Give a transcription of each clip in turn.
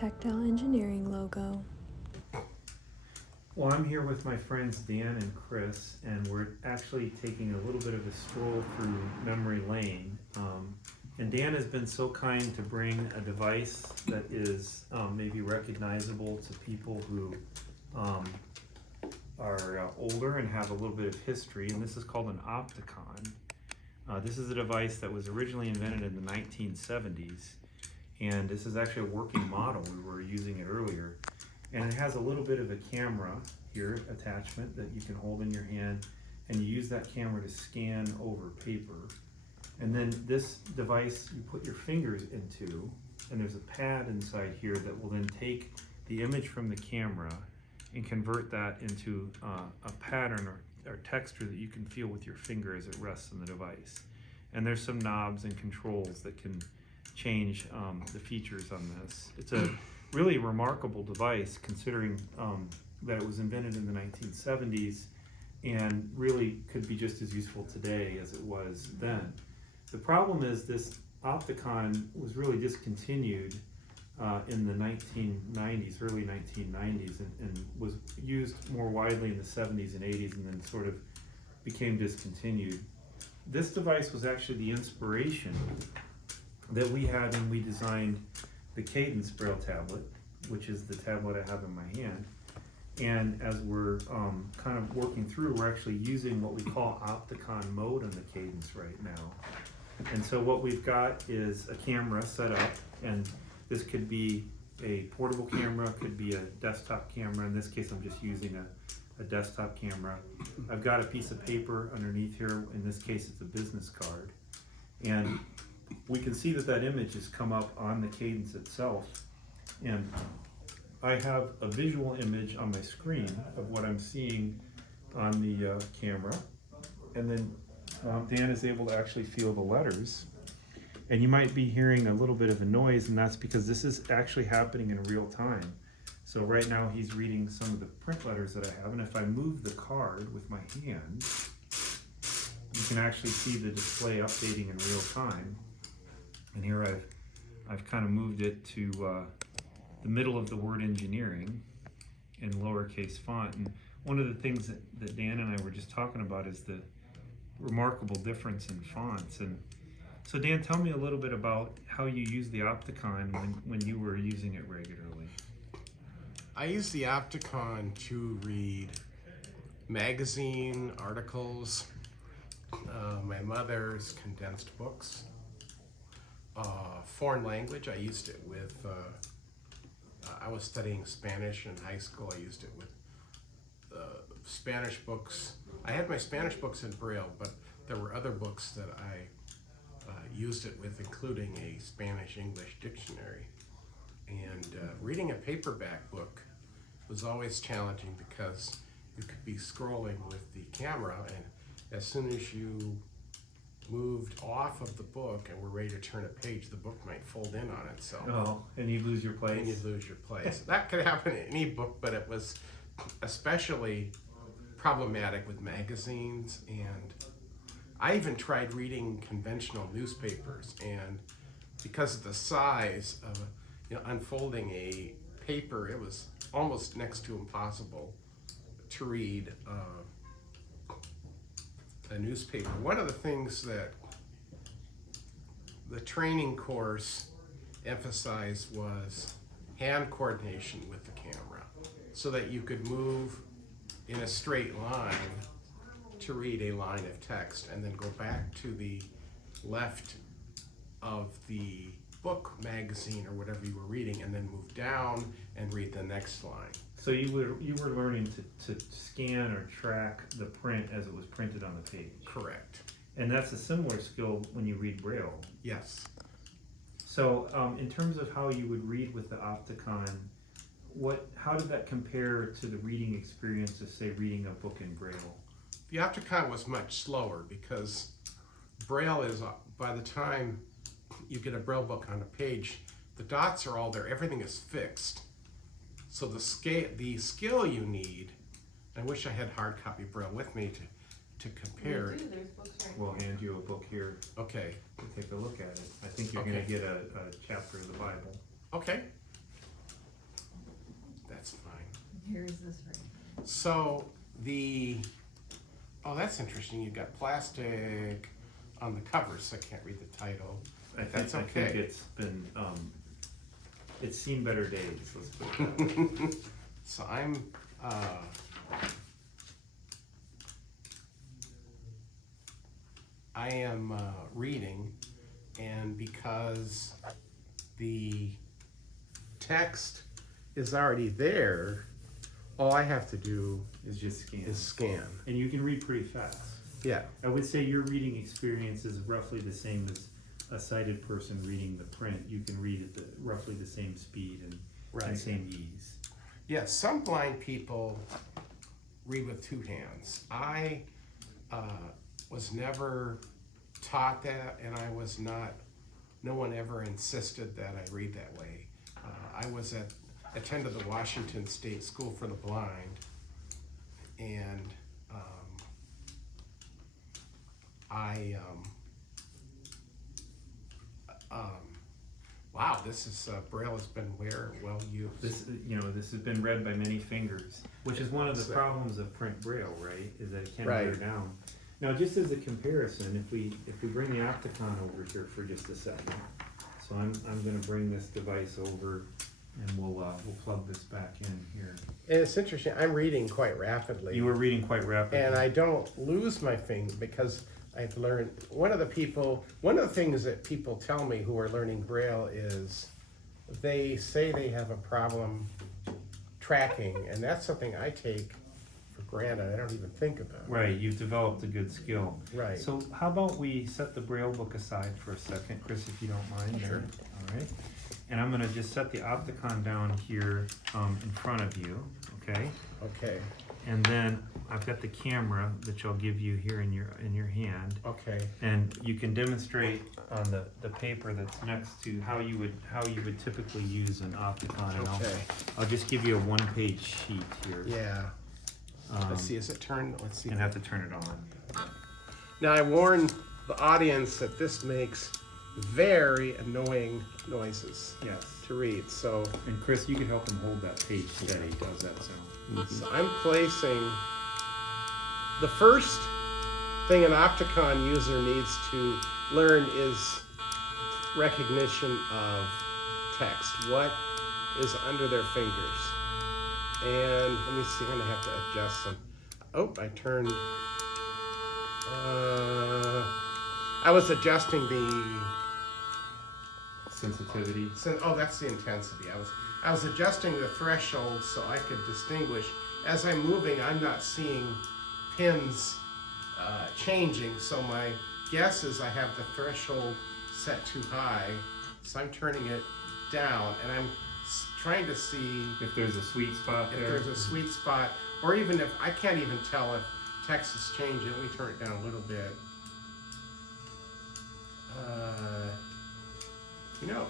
Tactile Engineering logo. Well, I'm here with my friends Dan and Chris, and we're actually taking a little bit of a stroll through memory lane. And Dan has been so kind to bring a device that is maybe recognizable to people who are older and have a little bit of history, and this is called an Optacon. This is a device that was originally invented in the 1970s, and this is actually a working model. We were using it earlier. And it has a little bit of a camera here, attachment that you can hold in your hand, and you use that camera to scan over paper. And then this device you put your fingers into, and there's a pad inside here that will then take the image from the camera and convert that into a pattern or texture that you can feel with your finger as it rests on the device. And there's some knobs and controls that can change the features on this. It's a really remarkable device considering that it was invented in the 1970s and really could be just as useful today as it was then. The problem is this Optacon was really discontinued in the 1990s, early 1990s, and was used more widely in the 70s and 80s and then sort of became discontinued. This device was actually the inspiration that we had when we designed the Cadence Braille tablet, which is the tablet I have in my hand. And as we're kind of working through, we're actually using what we call Optacon mode on the Cadence right now. And so what we've got is a camera set up, and this could be a portable camera, could be a desktop camera. In this case, I'm just using a desktop camera. I've got a piece of paper underneath here. In this case, it's a business card. And we can see that that image has come up on the Cadence itself. And I have a visual image on my screen of what I'm seeing on the camera. And then Dan is able to actually feel the letters. And you might be hearing a little bit of a noise, and that's because this is actually happening in real time. So right now he's reading some of the print letters that I have, and if I move the card with my hand, you can actually see the display updating in real time. And here I've kind of moved it to the middle of the word engineering in lowercase font. And one of the things that Dan and I were just talking about is the remarkable difference in fonts. And so Dan, tell me a little bit about how you use the Optacon when you were using it regularly. I use the Optacon to read magazine articles, my mother's condensed books, foreign language. I used it with, I was studying Spanish in high school. I used it with Spanish books. I had my Spanish books in Braille, but there were other books that I used it with, including a Spanish-English dictionary. And reading a paperback book was always challenging because you could be scrolling with the camera, and as soon as you moved off of the book and were ready to turn a page, the book might fold in on itself. Oh, and you lose your place. And you'd lose your place. That could happen in any book, but it was especially problematic with magazines. And I even tried reading conventional newspapers, and because of the size of unfolding a paper, it was almost next to impossible to read a newspaper. One of the things that the training course emphasized was hand coordination with the camera, so that you could move in a straight line to read a line of text and then go back to the left of the book, magazine, or whatever you were reading, and then move down and read the next line. So you were learning to scan or track the print as it was printed on the page. Correct. And that's a similar skill when you read Braille. Yes. So in terms of how you would read with the Optacon, how did that compare to the reading experience of, say, reading a book in Braille? The Optacon was much slower because Braille is, by the time you get a Braille book on a page, the dots are all there, everything is fixed. So the skill you need, I wish I had hard copy Braille with me to compare. There's books right We'll hand you a book here Okay. to take a look at it. I think you're Okay. going to get a chapter of the Bible. Okay. Here is this right. So oh, that's interesting. You've got plastic on the cover, so I can't read the title. That's I okay. think it's been, it's seen better days, let's put it that way. So I'm, I am reading, and because the text is already there, all I have to do It's just scanned. is scan. And you can read pretty fast. Yeah, I would say your reading experience is roughly the same as a sighted person reading the print. You can read at roughly the same speed and right. same ease. Yeah, some blind people read with two hands. I was never taught that, and I was not, no one ever insisted that I read that way. I attended the Washington State School for the Blind, and wow, this is, Braille has been well used. This has been read by many fingers, which is one of the problems of print Braille, right? Is that it can't Right. wear down. Now, just as a comparison, if we bring the Optacon over here for just a second, so I'm going to bring this device over, and we'll plug this back in here. And it's interesting, I'm reading quite rapidly. You were reading quite rapidly, And I don't lose my finger because I've learned, one of the things that people tell me who are learning Braille is they say they have a problem tracking, and that's something I take for granted. I don't even think about. Right, you've developed a good skill. Right. So how about we set the Braille book aside for a second, Chris, if you don't mind? Sure. All right. And I'm gonna just set the Optacon down here in front of you, okay? Okay, And then I've got the camera that I'll give you here in your hand. okay, And you can demonstrate on the paper that's next to how you would typically use an Optacon. And okay. I'll just give you a one-page sheet here. Yeah. Let's see, is it turned? Let's see. And have to turn it on. Now I warn the audience that this makes very annoying noises Yes. to read. So, And Chris, you can help him hold that page steady. How's that sound? so I'm placing the first thing an Optacon user needs to learn is recognition of text. What is under their fingers? And let me see, I'm gonna have to adjust some. Oh, I turned. I was adjusting the. Sensitivity. Oh, that's the intensity. I was adjusting the threshold so I could distinguish. As I'm moving, I'm not seeing pins changing. So my guess is I have the threshold set too high. So I'm turning it down, and I'm trying to see If there's a sweet spot if there. there's a sweet spot, or even if I can't even tell if text is changing. Let me turn it down a little bit.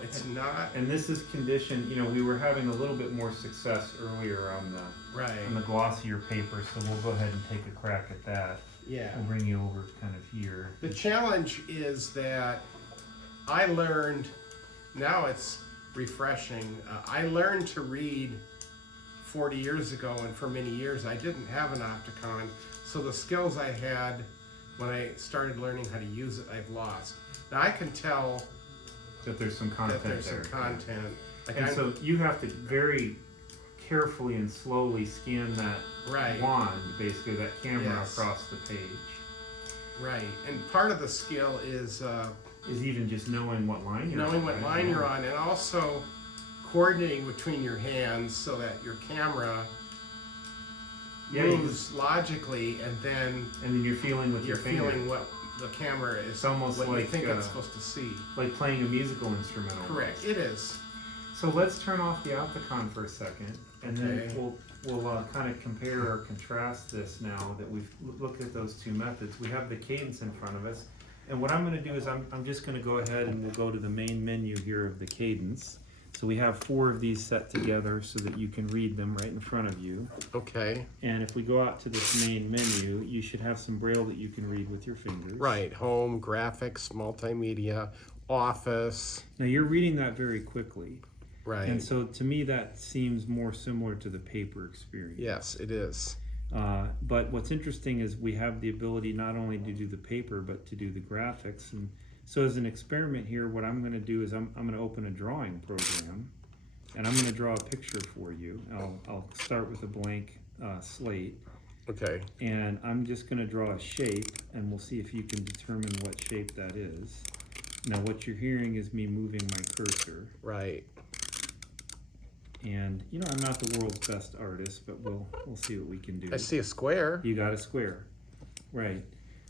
It's not And this is conditioned, we were having a little bit more success earlier on the right. glossier paper, so we'll go ahead and take a crack at that. Yeah. We'll bring you over kind of here. The challenge is that I learned, now it's refreshing, I learned to read 40 years ago, and for many years I didn't have an Optacon, so the skills I had when I started learning how to use it, I've lost. Now I can tell That there's some content that there's there. some content. Like And so you have to very carefully and slowly scan that Right. wand, basically that camera Yes. across the page. Right, and part of the skill is Is even just knowing what line you're on. knowing what right? line you're on, and also coordinating between your hands so that your camera Yeah, you moves logically, and then And then you're feeling with you're your finger. feeling what the camera is, It's almost what you like, think it's supposed to see. like playing a musical instrument. almost. Correct, it is. So let's turn off the Optacon for a second, and then Okay. we'll kind of compare or contrast this now that we've looked at those two methods. We have the Cadence in front of us, and what I'm going to do is I'm just going to go ahead and we'll go to the main menu here of the Cadence. So we have 4 of these set together so that you can read them right in front of you. Okay. And if we go out to this main menu, you should have some Braille that you can read with your fingers. Right, home, graphics, multimedia, office. Now you're reading that very quickly. Right. And so to me, that seems more similar to the paper experience. Yes, it is. But what's interesting is we have the ability not only to do the paper, but to do the graphics. And so as an experiment here, what I'm going to do is I'm going to open a drawing program, and I'm going to draw a picture for you. I'll start with a blank slate. Okay. And I'm just going to draw a shape, and we'll see if you can determine what shape that is. Now what you're hearing is me moving my cursor. Right. And you know, I'm not the world's best artist, but we'll see what we can do. I see a square. You got a square. Right.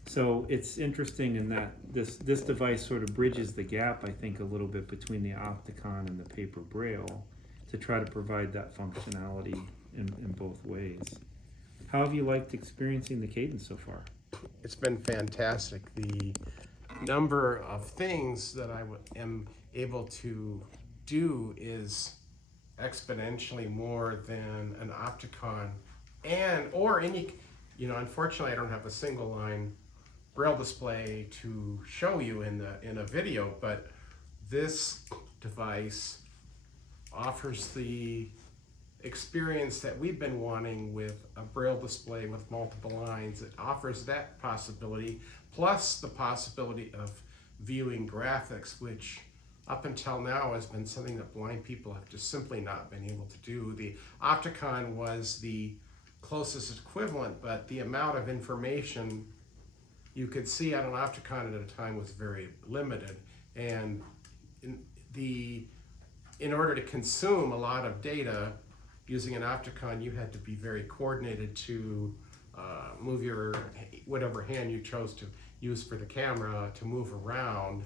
So it's interesting in that this device sort of bridges the gap, I think, a little bit between the Optacon and the paper Braille to try to provide that functionality in both ways. How have you liked experiencing the Cadence so far? It's been fantastic. The number of things that I am able to do is exponentially more than an Optacon or any, unfortunately I don't have a single line Braille display to show you in a video, but this device offers the experience that we've been wanting with a Braille display with multiple lines. It offers that possibility, plus the possibility of viewing graphics, which up until now has been something that blind people have just simply not been able to do. The Optacon was the closest equivalent, but the amount of information you could see on an Optacon at a time was very limited. And in order to consume a lot of data using an Optacon, you had to be very coordinated to move your whatever hand you chose to use for the camera to move around.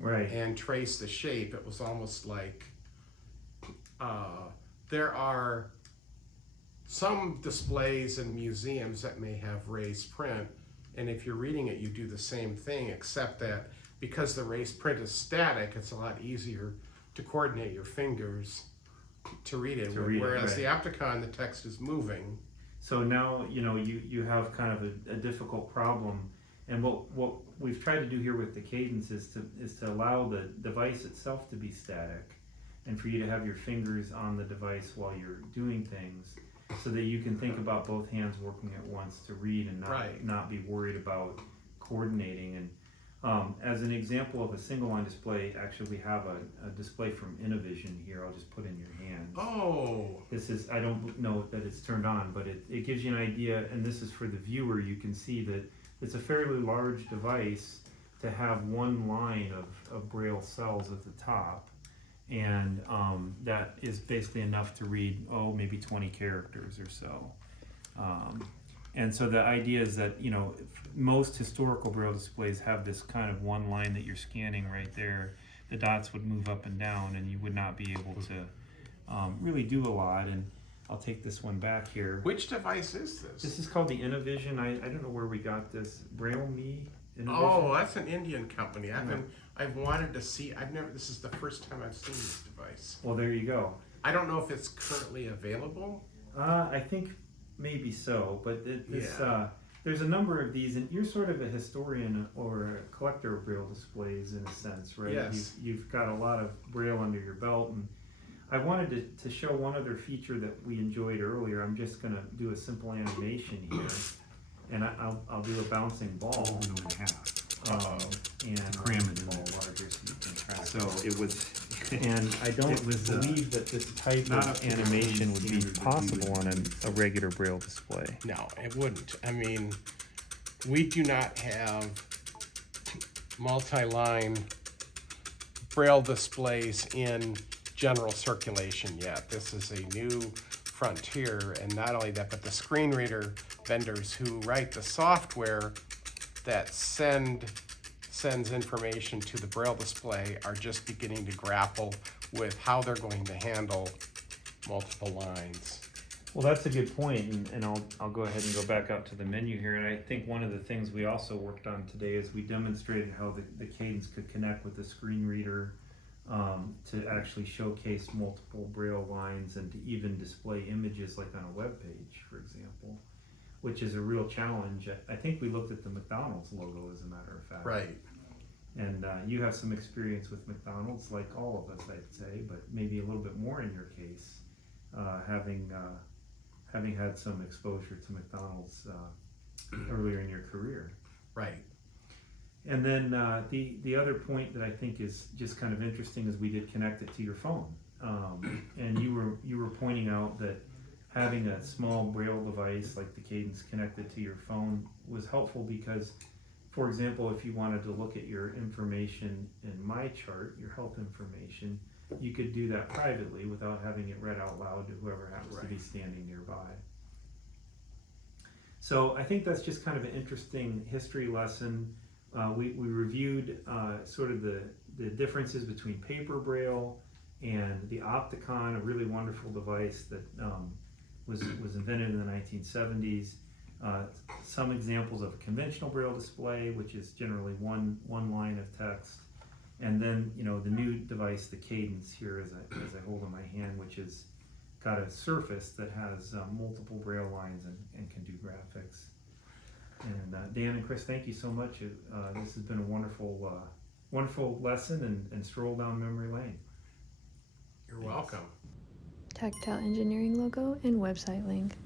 Right. And trace the shape. It was almost like there are some displays in museums that may have raised print, and if you're reading it, you do the same thing, except that because the raised print is static, it's a lot easier to coordinate your fingers to read it. Whereas the Optacon, the text is moving. So now you have kind of a difficult problem. And what we've tried to do here with the Cadence is to allow the device itself to be static, and for you to have your fingers on the device while you're doing things, so that you can think about both hands working at once to read and not be worried about coordinating. And as an example of a single line display, actually we have a display from Innovision here. I'll just put in your hand. Oh. This is, I don't know that it's turned on, but it gives you an idea, and this is for the viewer. You can see that it's a fairly large device to have one line of Braille cells at the top, and that is basically enough to read, maybe 20 characters or so. And so the idea is that, most historical Braille displays have this kind of one line that you're scanning right there. The dots would move up and down, and you would not be able to really do a lot. And I'll take this one back here. Which device is this? This is called the Innovision. I don't know where we got this. Braille Me Innovision. Oh, that's an Indian company. I've wanted to see. This is the first time I've seen this device. Well, there you go. I don't know if it's currently available. I think maybe so, but there's a number of these, and you're sort of a historian or a collector of Braille displays in a sense, right? Yes. You've got a lot of Braille under your belt, and I wanted to show one other feature that we enjoyed earlier. I'm just going to do a simple animation here, and I'll do a bouncing ball. And Cram it in ball larger so you can track. so it was, and I don't believe that this type of animation would be possible on a regular Braille display. No, it wouldn't. I mean, we do not have multi-line Braille displays in general circulation yet. This is a new frontier, and not only that, but the screen reader vendors who write the software that sends information to the Braille display are just beginning to grapple with how they're going to handle multiple lines. Well, that's a good point, and I'll go ahead and go back out to the menu here. And I think one of the things we also worked on today is we demonstrated how the Cadence could connect with the screen reader to actually showcase multiple Braille lines and to even display images like on a web page, for example, which is a real challenge. I think we looked at the McDonald's logo, as a matter of fact. Right. And you have some experience with McDonald's, like all of us, I'd say, but maybe a little bit more in your case, having had some exposure to McDonald's earlier in your career. Right. And then the other point that I think is just kind of interesting is we did connect it to your phone, and you were pointing out that having a small Braille device like the Cadence connected to your phone was helpful because, for example, if you wanted to look at your information in my chart, your health information, you could do that privately without having it read out loud to whoever happens to be standing nearby. So I think that's just kind of an interesting history lesson. We reviewed sort of the differences between paper Braille and the Optacon, a really wonderful device that was invented in the 1970s. Some examples of a conventional Braille display, which is generally one line of text, and then the new device, the Cadence, here as I hold in my hand, which has got a surface that has multiple Braille lines and can do graphics. And Dan and Chris, thank you so much. This has been a wonderful lesson and stroll down memory lane. You're welcome. Tactile engineering logo and website link.